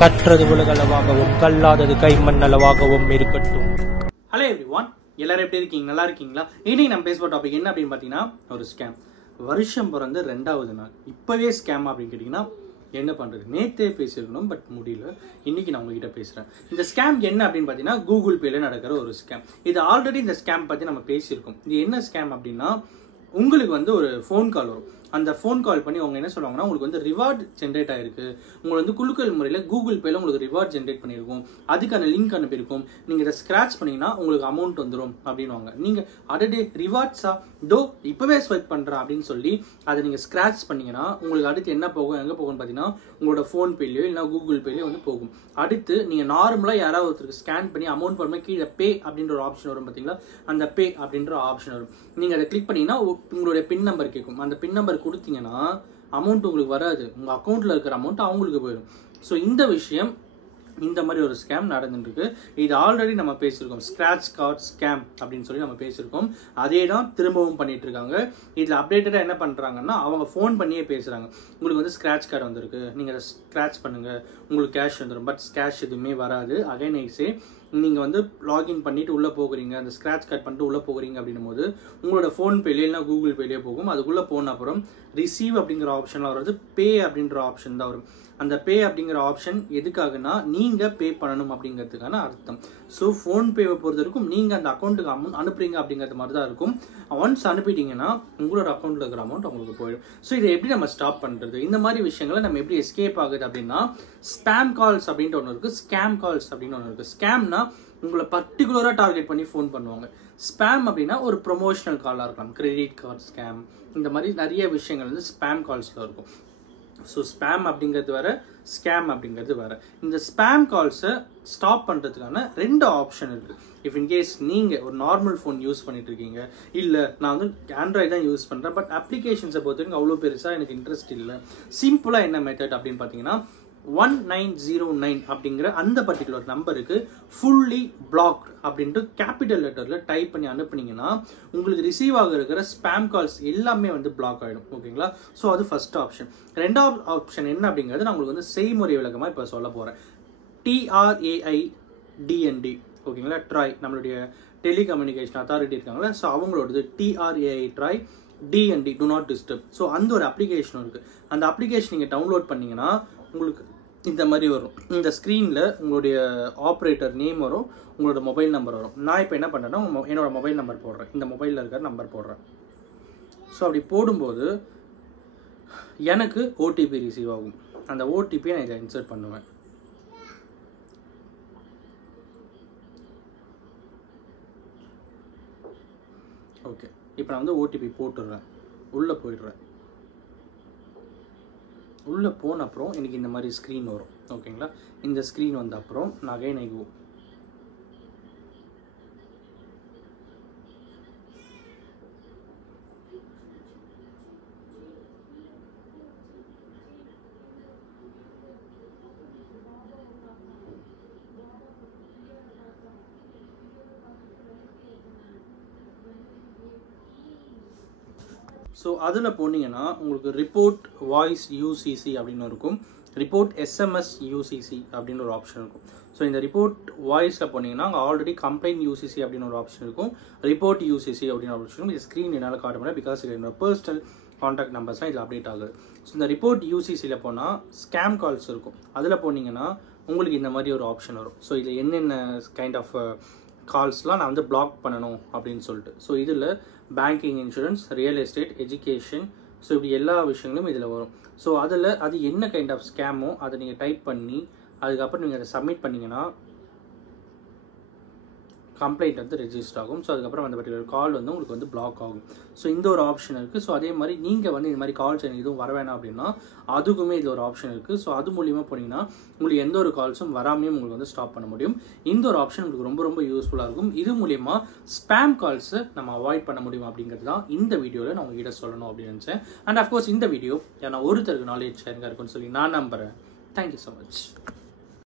கற்றது உலகளவாகவும் கல்லாதது கைமண் அளவாகவும் இருக்கட்டும். Hello everyone, எல்லாரும் எப்படி இருக்கீங்க? நல்லா இருக்கீங்களா? இன்னைக்கு நம்ம பேச டாபிக் என்ன அப்படின்னு பார்த்தீங்கன்னா, ஒரு ஸ்கேம். வருஷம் பிறந்து 2வது நாள் இப்பவே ஸ்கேம் அப்படின்னு கேட்டிங்கன்னா என்ன பண்ணுறது? நேற்றே பேசியிருக்கணும், பட் முடியல. இன்னைக்கு நான் உங்ககிட்ட பேசுகிறேன். இந்த ஸ்கேம் என்ன அப்படின்னு பார்த்தீங்கன்னா, கூகுள் பேல நடக்கிற ஒரு ஸ்கேம். இது ஆல்ரெடி இந்த ஸ்கேம் பற்றி நம்ம பேசியிருக்கோம். இது என்ன ஸ்கேம் அப்படின்னா, உங்களுக்கு வந்து ஒரு ஃபோன் கால் வரும். அந்த ஃபோன் கால் பண்ணி அவங்க என்ன சொல்லுவாங்கன்னா, உங்களுக்கு வந்து ரிவார்டு ஜென்ரேட் ஆயிருக்கு, உங்களுக்கு வந்து குலுக்கல் முறையில் கூகுள் பேல உங்களுக்கு ரிவார்ட் ஜென்ரேட் பண்ணியிருக்கும், அதுக்கான லிங்க் அனுப்பியிருக்கும், நீங்கள் இதை ஸ்க்ராட்ச் பண்ணீங்கன்னா உங்களுக்கு அமௌண்ட் வந்துடும் அப்படின்வாங்க. நீங்கள் அடடே ரிவார்ட்ஸா, இப்போவே ஸ்வைப் பண்ணுறேன் அப்படின்னு சொல்லி அதை நீங்கள் ஸ்க்ராட்ச் பண்ணீங்கன்னா உங்களுக்கு அடுத்து என்ன போகும், எங்கே போகும்னு பார்த்தீங்கன்னா உங்களோட ஃபோன் பேலையோ இல்லை கூகுள் பேலையோ வந்து போகும். அடுத்து நீங்கள் நார்மலாக யாராவது ஒருத்தருக்கு ஸ்கேன் பண்ணி அமௌண்ட் வரும்போது கீழே பே அப்படின்ற ஒரு ஆப்ஷன் வரும் பார்த்தீங்களா, அந்த பே அப்படின்ற ஆப்ஷன் வரும். நீங்கள் அதை கிளிக் பண்ணீங்கன்னா உங்களுடைய பின் நம்பர் கேட்கும். அந்த பின் நம்பர் கொடுத்தீங்கன்னா அமௌண்ட் உங்களுக்கு வராது, உங்கள் அக்கௌண்ட்டில் இருக்கிற அமௌண்ட் அவங்களுக்கு போயிடும். ஸோ இந்த விஷயம், இந்த மாதிரி ஒரு ஸ்கேம் நடந்துட்டு இருக்கு. இது ஆல்ரெடி நம்ம பேசியிருக்கோம், ஸ்கிராட்ச் கார்டு ஸ்கேம் அப்படின்னு சொல்லி நம்ம பேசியிருக்கோம். அதே தான் திரும்பவும் பண்ணிட்டு இருக்காங்க. இதில் அப்டேட்டடாக என்ன பண்ணுறாங்கன்னா, அவங்க ஃபோன் பண்ணியே பேசுகிறாங்க, உங்களுக்கு வந்து ஸ்கிராட்ச் கார்டு வந்திருக்கு, நீங்கள் அதை ஸ்கிராட்ச் பண்ணுங்க, உங்களுக்கு கேஷ் வந்துடும். பட் கேஷ் எதுவுமே வராது. அகைன் ஐசே, நீங்கள் வந்து லாகின் பண்ணிட்டு உள்ளே போகிறீங்க, அந்த ஸ்கிராட்ச் கார்டு பண்ணிட்டு உள்ளே போகிறீங்க அப்படின்னும் போது உங்களோட ஃபோன் பேலே இல்லை கூகுள் பேலேயே போகும். அதுக்குள்ளே போன அப்புறம் ரிசீவ் அப்படிங்கிற ஆப்ஷன்லாம் வராது, பே அப்படின்ற ஆப்ஷன் தான் வரும். அந்த பே அப்படிங்கிற ஆப்ஷன் எதுக்காகனா, நீங்கள் பே பண்ணணும் அப்படிங்கிறதுக்கான அர்த்தம். ஸோ ஃபோன்பேவை பொறுத்த வரைக்கும் நீங்கள் அந்த அக்கௌண்ட்டுக்கு அமௌண்ட் அனுப்புறீங்க அப்படிங்கிறது மாதிரி தான் இருக்கும். ஒன்ஸ் அனுப்பிட்டீங்கன்னா உங்களோட அக்கௌண்ட்டில் இருக்கிற அமௌண்ட் உங்களுக்கு போயிடும். ஸோ இதை எப்படி நம்ம ஸ்டாப் பண்ணுறது? இந்த மாதிரி விஷயங்களை நம்ம எப்படி எஸ்கேப் ஆகுது அப்படின்னா, ஸ்பேம் கால்ஸ் அப்படின்ட்டு ஒன்று இருக்குது, ஸ்கேம் கால்ஸ் அப்படின்னு ஒன்று இருக்குது. ஸ்கேம்னா உங்களை பர்டிகுலராக டார்கெட் பண்ணி ஃபோன் பண்ணுவாங்க. ஸ்பேம் அப்படின்னா ஒரு ப்ரொமோஷனல் காலாக இருக்கலாம், கிரெடிட் கார்டு ஸ்கேம், இந்த மாதிரி நிறைய விஷயங்கள் வந்து ஸ்பேம் கால்ஸில் இருக்கும். ஸோ ஸ்பேம் அப்படிங்கிறது வேற, ஸ்கேம் அப்படிங்கிறது வேற. இந்த ஸ்பேம் கால்ஸை ஸ்டாப் பண்ணுறதுக்கான 2 ஆப்ஷன் இருக்குது. இஃப் இன்கேஸ் நீங்கள் ஒரு நார்மல் ஃபோன் யூஸ் பண்ணிட்டு இருக்கீங்க, இல்லை நான் வந்து ஆண்ட்ராய்டு தான் யூஸ் பண்ணுறேன், பட் அப்ளிகேஷன்ஸை பொறுத்த வரைக்கும் அவ்வளோ பெருசாக எனக்கு இன்ட்ரெஸ்ட் இல்லை, சிம்பிளாக என்ன மெத்தட் அப்படின்னு பார்த்தீங்கன்னா, 1909 அப்படிங்கிற அந்த பர்டிகுலர் நம்பருக்கு ஃபுல்லி பிளாக்ட் அப்படின்ட்டு கேபிட்டல் லெட்டரில் டைப் பண்ணி அனுப்புனீங்கன்னா உங்களுக்கு ரிசீவ் ஆக இருக்கிற ஸ்பேம் கால்ஸ் எல்லாமே வந்து பிளாக் ஆகிடும். ஓகேங்களா? ஸோ அது ஃபர்ஸ்ட் ஆப்ஷன். 2வது ஆப்ஷன் என்ன அப்படிங்கிறது நான் உங்களுக்கு வந்து செய்முறை விளக்கமாக இப்போ சொல்ல போகிறேன். TRAIDND, ஓகேங்களா? ட்ராய், நம்மளுடைய டெலிகம்யூனிகேஷன் அத்தாரிட்டி இருக்காங்களா, ஸோ அவங்களோடது TRAI TRAI, DND do not disturb. So அந்த ஒரு அப்ளிகேஷன் இருக்குது. அந்த அப்ளிகேஷன் நீங்கள் டவுன்லோட் பண்ணிங்கன்னா உங்களுக்கு இந்த மாதிரி வரும். இந்த ஸ்க்ரீனில் உங்களுடைய ஆப்ரேட்டர் நேம் வரும், உங்களோட மொபைல் நம்பர் வரும். நான் இப்போ என்ன பண்ணுறேன்னா என்னோட மொபைல் நம்பர் போடுறேன், இந்த மொபைலில் இருக்கிற நம்பர் போடுறேன். ஸோ அப்படி போடும்போது எனக்கு ஓடிபி ரிசீவ் ஆகும். அந்த ஓடிபியை நான் இதை இன்சர்ட் பண்ணுவேன். ஓகே, இப்போ நான் வந்து ஓடிபி போட்டுடுறேன், உள்ளே போயிடுறேன். உள்ளே போன அப்புறம் எனக்கு இந்த மாதிரி ஸ்க்ரீன் வரும். ஓகேங்களா? இந்த ஸ்க்ரீன் வந்த அப்புறம் நான் அகைன் ஐ கோ. ஸோ அதில் போனீங்கன்னா உங்களுக்கு ரிப்போர்ட் வாய்ஸ் யூசிசி அப்படின்னு இருக்கும், ரிப்போர்ட் எஸ்எம்எஸ் யூசிசி அப்படின்னு ஒரு ஆப்ஷன் இருக்கும். ஸோ இந்த ரிப்போர்ட் வாய்ஸில் போனீங்கன்னா அங்கே ஆல்ரெடி கம்ப்ளைண்ட் யூசிசி அப்படின்னு ஒரு ஆப்ஷன் இருக்கும், ரிப்போர்ட் யூசிசி அப்படின்னு ஒரு ஆப்ஷன் இருக்கும். இது ஸ்க்ரீன் என்னால் காட்ட முடியாது, பிகாஸ் என்னோட பர்சனல் கான்டாக்ட் நம்பர்ஸ்லாம் இதில் அப்டேட் ஆகுது. ஸோ இந்த ரிப்போர்ட் யூசிசியில் போனால் ஸ்கேம் கால்ஸ் இருக்கும். அதில் போனீங்கன்னா உங்களுக்கு இந்த மாதிரி ஒரு ஆப்ஷன் வரும். ஸோ இதில் என்னென்ன கைண்ட் ஆஃப் கால்ஸ்லாம் நான் வந்து பிளாக் பண்ணணும் அப்படின்னு சொல்லிட்டு. ஸோ இதில் banking, insurance, real estate, education, so இப்படி எல்லா விஷயங்களும் இதில் வரும். ஸோ அதில் அது என்ன கைண்ட் ஆஃப் ஸ்கேமோ அதை நீங்கள் டைப் பண்ணி அதுக்கப்புறம் நீங்கள் அதை சப்மிட் பண்ணிங்கன்னா கம்ப்ளைண்ட் வந்து ரெஜிஸ்டர் ஆகும். ஸோ அதுக்கப்புறம் அந்த பர்டிகுலர் கால் வந்து உங்களுக்கு வந்து பிளாக் ஆகும். ஸோ இந்த ஒரு ஆப்ஷன் இருக்குது. ஸோ அதே மாதிரி நீங்கள் வந்து இந்த மாதிரி கால்ஸ் எனக்கு எதுவும் வர வேணாம் அப்படின்னா அதுக்குமே இது ஒரு ஆப்ஷன் இருக்குது. ஸோ அது மூலியமாக போனீங்கன்னா உங்களுக்கு எந்த ஒரு கால்ஸும் வராமையும் உங்களுக்கு வந்து ஸ்டாப் பண்ண முடியும். இந்த ஒரு ஆப்ஷன் உங்களுக்கு ரொம்ப ரொம்ப யூஸ்ஃபுல்லாக இருக்கும். இது மூலியமா ஸ்பேம் கால்ஸை நம்ம அவாய்ட் பண்ண முடியும் அப்படிங்கிறது தான் இந்த வீடியோவில் நான் உங்ககிட்ட சொல்லணும் அப்படின்னு நினச்சேன். அண்ட் அஃப்கோர்ஸ் இந்த வீடியோ ஏன்னா ஒருத்தருக்கு நாலேஜ் ஷேரிங்காக இருக்குன்னு சொல்லி நான் நம்புகிறேன். Thank you so much.